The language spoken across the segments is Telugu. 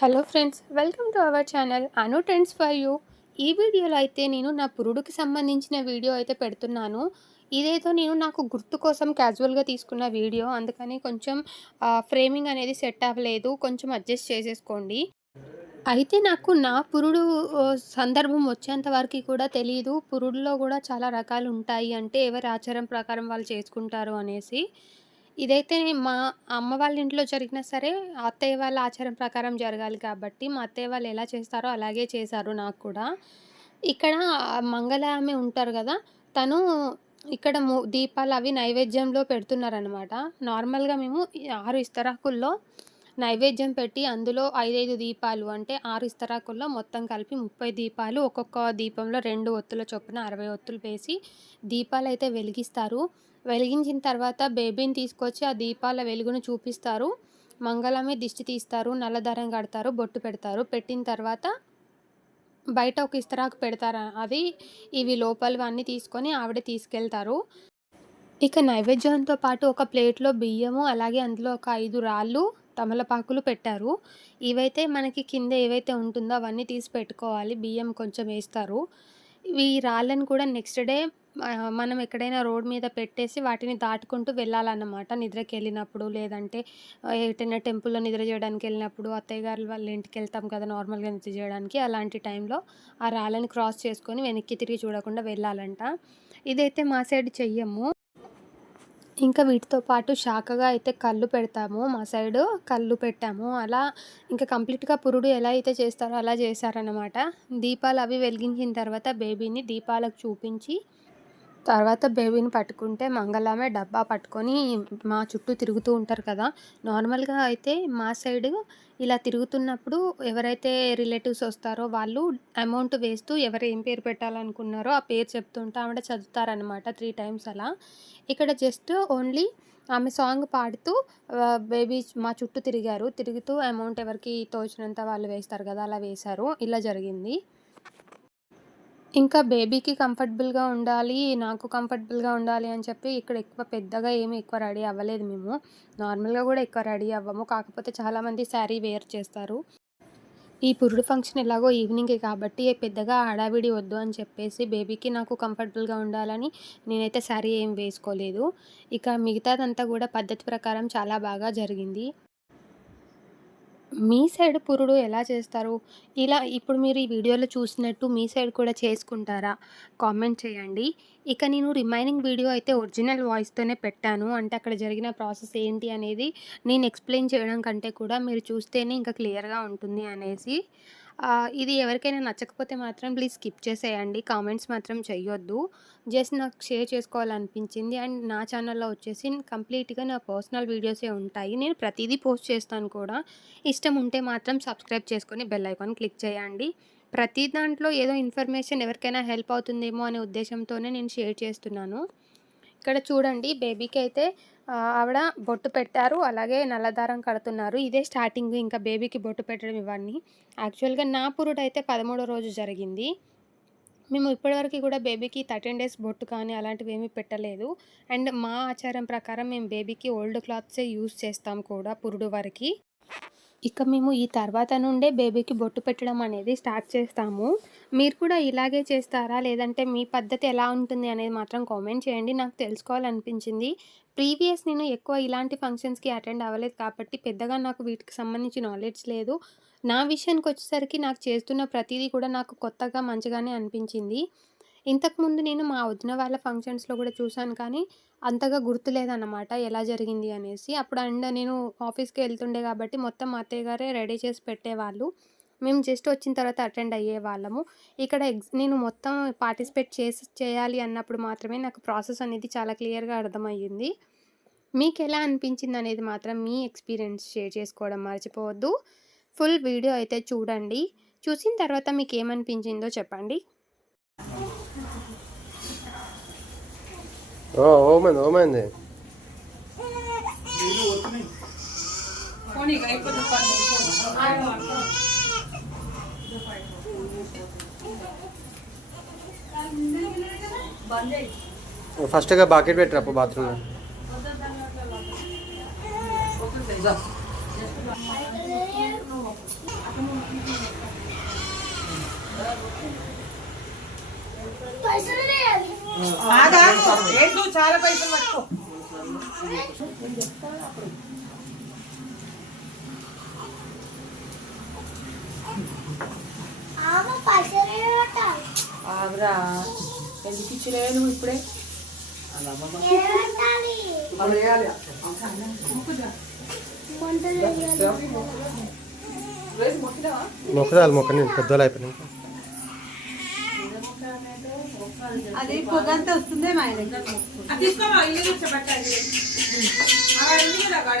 Hello friends welcome to our channel Anu trends for you ఈ వీడియోలో అయితే నేను నా పురుడుకి సంబంధించిన వీడియో అయితే పెడుతున్నాను. ఇదేదో నేను నాకు గుర్తు కోసం క్యాజువల్గా తీసుకున్న వీడియో. అందుకని కొంచెం ఫ్రేమింగ్ అనేది సెట్ అవ్వలేదు. కొంచెం అడ్జస్ట్ చేసేసుకోండి. అయితే నాకు నా పురుడు సందర్భం వచ్చేంత వరకు కూడా తెలియదు పురుడులో కూడా చాలా రకాలు ఉంటాయి. అంటే ఎవరి ఆచారం ప్రకారం వాళ్ళు చేసుకుంటారు అనేసి. ఇదైతే మా అమ్మ వాళ్ళ ఇంట్లో జరిగినా సరే అత్తయ్య వాళ్ళ ఆచారం ప్రకారం జరగాలి కాబట్టి మా అత్తయ్య వాళ్ళు ఎలా చేస్తారో అలాగే చేశారు నాకు కూడా. ఇక్కడ మంగళ ఆమె ఉంటారు కదా తను ఇక్కడ ము దీపాలు అవి నైవేద్యంలో పెడుతున్నారనమాట నార్మల్గా మేము ఆరు ఇస్తరాకుల్లో నైవేద్యం పెట్టి అందులో ఐదైదు దీపాలు అంటే ఆరు ఇస్తరాకుల్లో మొత్తం కలిపి ముప్పై దీపాలు ఒక్కొక్క దీపంలో రెండు ఒత్తుల చొప్పున అరవై ఒత్తులు వేసి దీపాలు అయితే వెలిగిస్తారు. వెలిగించిన తర్వాత బేబీని తీసుకొచ్చి ఆ దీపాల వెలుగును చూపిస్తారు. మంగళమే దిష్టి తీస్తారు నల్లదారం కడతారు బొట్టు పెడతారు. పెట్టిన తర్వాత బయట ఒక ఇస్తరాకు పెడతారు. అది ఇవి లోపలవన్నీ అన్నీ తీసుకొని ఆవిడ తీసుకెళ్తారు. ఇక నైవేద్యంతో పాటు ఒక ప్లేట్లో బియ్యము అలాగే అందులో ఒక ఐదు రాళ్ళు తమలపాకులు పెట్టారు. ఇవైతే మనకి కింద ఏవైతే ఉంటుందో అవన్నీ తీసి పెట్టుకోవాలి. బియ్యం కొంచెం వేస్తారు. ఈ రాళ్ళను కూడా నెక్స్ట్ డే మనం ఎక్కడైనా రోడ్ మీద పెట్టేసి వాటిని దాటుకుంటూ వెళ్ళాలన్నమాట. నిద్రకి వెళ్ళినప్పుడు లేదంటే ఎటైనా టెంపుల్లో నిద్ర చేయడానికి వెళ్ళినప్పుడు అత్తయ్య గారు వాళ్ళ ఇంటికి వెళ్తాం కదా నార్మల్గా నిద్ర చేయడానికి. అలాంటి టైంలో ఆ రాళ్ళని క్రాస్ చేసుకొని వెనక్కి తిరిగి చూడకుండా వెళ్ళాలంట. ఇదైతే మా సైడ్ చెయ్యము. ఇంకా వీటితో పాటు శాఖగా అయితే కళ్ళు పెడతాము. మా సైడ్ కళ్ళు పెట్టాము. అలా ఇంకా కంప్లీట్గా పురుడు ఎలా అయితే చేస్తారో అలా చేశారనమాట దీపాలు అవి వెలిగించిన తర్వాత బేబీని దీపాలకు చూపించి తర్వాత బేబీని పట్టుకుంటే మంగళమే డబ్బా పట్టుకొని మా చుట్టూ తిరుగుతూ ఉంటారు కదా. నార్మల్గా అయితే మా సైడ్ ఇలా తిరుగుతున్నప్పుడు ఎవరైతే రిలేటివ్స్ వస్తారో వాళ్ళు అమౌంట్ వేస్తూ ఎవరు ఏం పేరు పెట్టాలనుకున్నారో ఆ పేరు చెప్తుంటే ఆవిడ చదువుతారనమాట త్రీ టైమ్స్ అలా. ఇక్కడ జస్ట్ ఓన్లీ ఆమె సాంగ్ పాడుతూ బేబీ మా చుట్టూ తిరిగారు. తిరుగుతూ అమౌంట్ ఎవరికి తోచినంత వాళ్ళు వేస్తారు కదా అలా వేశారు. ఇలా జరిగింది. ఇంకా బేబీకి కంఫర్టబుల్గా ఉండాలి నాకు కంఫర్టబుల్గా ఉండాలి అని చెప్పి ఇక్కడ ఎక్కువ పెద్దగా ఏమి ఎక్కువ రెడీ అవ్వలేదు మేము. నార్మల్గా కూడా ఎక్కువ రెడీ అవ్వము. కాకపోతే చాలామంది శారీ వేర్ చేస్తారు. ఈ పురుడు ఫంక్షన్ ఎలాగో ఈవినింగే కాబట్టి పెద్దగా హడావిడి వద్దు అని చెప్పేసి బేబీకి నాకు కంఫర్టబుల్గా ఉండాలని నేనైతే శారీ ఏం వేసుకోలేదు. ఇక మిగతాదంతా కూడా పద్ధతి ప్రకారం చాలా బాగా జరిగింది. మీ సైడ్ పురుడు ఎలా చేస్తారు? ఇలా ఇప్పుడు మీరు ఈ వీడియోలో చూసినట్టు మీ సైడ్ కూడా చేసుకుంటారా? కామెంట్ చేయండి. ఇక నేను రిమైనింగ్ వీడియో అయితే ఒరిజినల్ వాయిస్తోనే పెట్టాను. అంటే అక్కడ జరిగిన ప్రాసెస్ ఏంటి అనేది నేను ఎక్స్ప్లెయిన్ చేయడం కంటే కూడా మీరు చూస్తేనే ఇంకా క్లియర్గా ఉంటుంది అనేసి. ఇది ఎవరికైనా నచ్చకపోతే మాత్రం ప్లీజ్ స్కిప్ చేసేయండి. కామెంట్స్ మాత్రం చేయొద్దు జస్ట్ నాకు షేర్ చేసుకోవాలనిపించింది. అండ్ నా ఛానల్లో వచ్చేసి కంప్లీట్గా నా పర్సనల్ వీడియోసే ఉంటాయి. నేను ప్రతిదీ పోస్ట్ చేస్తాను కూడా. ఇష్టం ఉంటే మాత్రం సబ్స్క్రైబ్ చేసుకొని బెల్ ఐకాన్ క్లిక్ చేయండి. ప్రతి దాంట్లో ఏదో ఇన్ఫర్మేషన్ ఎవరికైనా హెల్ప్ అవుతుందేమో అనే ఉద్దేశంతోనే నేను షేర్ చేస్తున్నాను. ఇక్కడ చూడండి బేబీకి అయితే ఆవిడ బొట్టు పెట్టారు. అలాగే నల్లదారం కడుతున్నారు. ఇదే స్టార్టింగ్ ఇంకా బేబీకి బొట్టు పెట్టడం ఇవన్నీ. యాక్చువల్గా నా పురుడు అయితే పదమూడో రోజు జరిగింది. మేము ఇప్పటివరకు కూడా బేబీకి థర్టీన్ డేస్ బొట్టు కానీ అలాంటివి ఏమీ పెట్టలేదు. అండ్ మా ఆచారం ప్రకారం మేము బేబీకి ఓల్డ్ క్లాత్సే యూస్ చేస్తాం కూడా పురుడు వరకు. ఇక మేము ఈ తర్వాత నుండే బేబీకి బొట్టు పెట్టడం అనేది స్టార్ట్ చేస్తాము. మీరు కూడా ఇలాగే చేస్తారా? లేదంటే మీ పద్ధతి ఎలా ఉంటుంది అనేది మాత్రం కామెంట్ చేయండి. నాకు తెలుసుకోవాలనిపించింది. ప్రీవియస్ నేను ఎక్కువ ఇలాంటి ఫంక్షన్స్కి అటెండ్ అవ్వలేదు కాబట్టి పెద్దగా నాకు వీటికి సంబంధించి నాలెడ్జ్ లేదు. నా విషయానికి వచ్చేసరికి నాకు చేస్తున్న ప్రతిదీ కూడా నాకు కొత్తగా మంచిగానే అనిపించింది. ఇంతకుముందు నేను మా వదిన వాళ్ళ ఫంక్షన్స్లో కూడా చూశాను కానీ అంతగా గుర్తులేదన్నమాట ఎలా జరిగింది అనేసి. అప్పుడు అండ్ నేను ఆఫీస్కి వెళ్తుండే కాబట్టి మొత్తం మా అత్తయ్య గారే రెడీ చేసి పెట్టేవాళ్ళు. మేము జస్ట్ వచ్చిన తర్వాత అటెండ్ అయ్యే వాళ్ళము. ఇక్కడ ఎగ్జ్ నేను మొత్తం పార్టిసిపేట్ చేసి చేయాలి అన్నప్పుడు మాత్రమే నాకు ప్రాసెస్ అనేది చాలా క్లియర్గా అర్థమయ్యింది. మీకు ఎలా అనిపించింది అనేది మాత్రం మీ ఎక్స్పీరియన్స్ షేర్ చేసుకోవడం మర్చిపోవద్దు. ఫుల్ వీడియో అయితే చూడండి. చూసిన తర్వాత మీకు ఏమనిపించిందో చెప్పండి. ఓమెన్ ఓమెన్ ఫస్ట్గా బాకెట్ పెట్టరా అప్పుడు బాత్రూమ్లో పైసలు చాలా పైసలు పట్టుకో. ఆగురా. ఎందుకు ఇచ్చినవే నువ్వు ఇప్పుడే? మొక్కదాలు మొక్కని పెద్దోళ్ళు అయిపోయినాయి అది పొగంతా వస్తుందే మా ఆయన తీసుకోమా? ఇల్లు కూర్చోబెట్టాలి అవన్నీ కూడా కాడ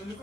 అయ్యప్ప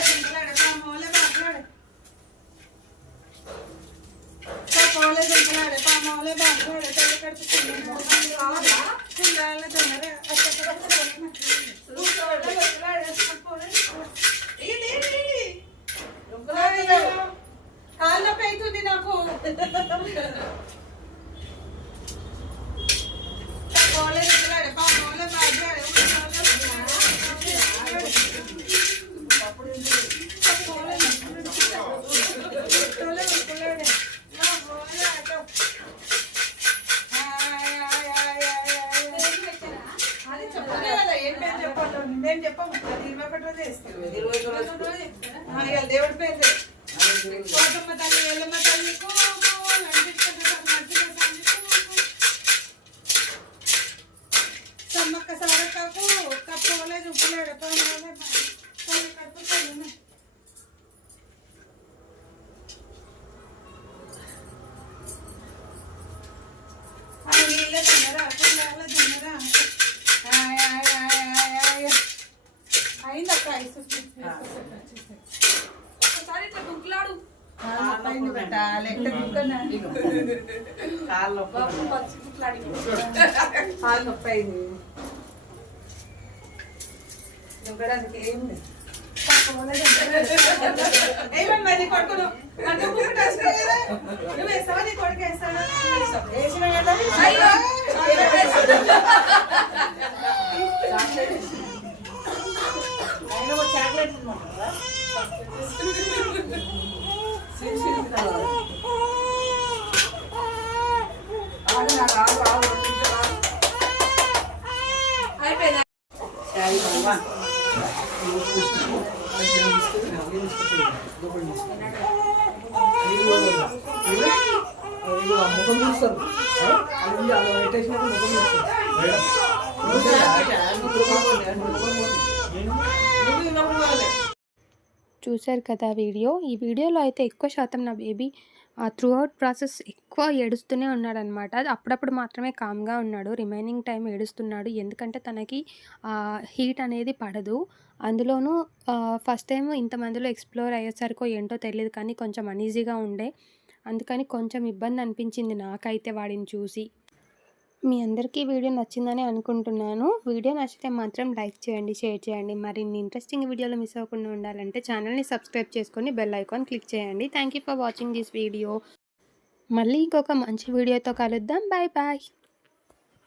ఏం పేరు మేము చెప్పము అది ఇరవై ఒకటి రోజు వేస్తాం ఇరవై ఒకటి రోజు దేవుడి పేరు కోటమ్మ తల్లి ఎల్లమ్మ తల్లి సమ్మక్క సారక్కకు కప్పోలే రుబ్బులేడు పనులే అయింది బెట్ట లెక్క కాళ్ళు కాళ్ళు నొప్పి అయింది. దుంకడానికి ఏం లేదు ఏమన్నా మరి కొడుకును? నన్ను ముగ్గురు వేసినావు కదా? నువ్వు వేస్తావా నీ కొడుకు వేస్తాడా వేసిన కదా. అయ్యో! చాక్లెట్ అయిపోయింది ముఖం చూస్తారు అది అలా పెట్టేసినప్పుడు ముఖం చూస్తారు చూశారు కదా వీడియో. ఈ వీడియోలో అయితే ఎక్కువ శాతం నా బేబీ త్రూ అవుట్ ప్రాసెస్ ఎక్కువ ఏడుస్తూనే ఉన్నాడనమాట అప్పుడప్పుడు మాత్రమే కామ్గా ఉన్నాడు. రిమైనింగ్ టైం ఏడుస్తున్నాడు. ఎందుకంటే తనకి హీట్ అనేది పడదు. అందులోనూ ఫస్ట్ టైం ఇంతమందిలో ఎక్స్ప్లోర్ అయ్యేసరికో ఏంటో తెలియదు కానీ కొంచెం అనీజీగా ఉండే. అందుకని కొంచెం ఇబ్బంది అనిపించింది నాకైతే వాడిని చూసి. మీ అందరికీ వీడియో నచ్చిందని అనుకుంటున్నాను. వీడియో నచ్చితే మాత్రం లైక్ చేయండి షేర్ చేయండి. మరిన్ని ఇంట్రెస్టింగ్ వీడియోలు మిస్ అవ్వకుండా ఉండాలంటే ఛానల్ని సబ్స్క్రైబ్ చేసుకొని బెల్ ఐకాన్ క్లిక్ చేయండి. Thank you for watching this video మళ్ళీ ఇంకొక మంచి వీడియోతో కలుద్దాం. Bye bye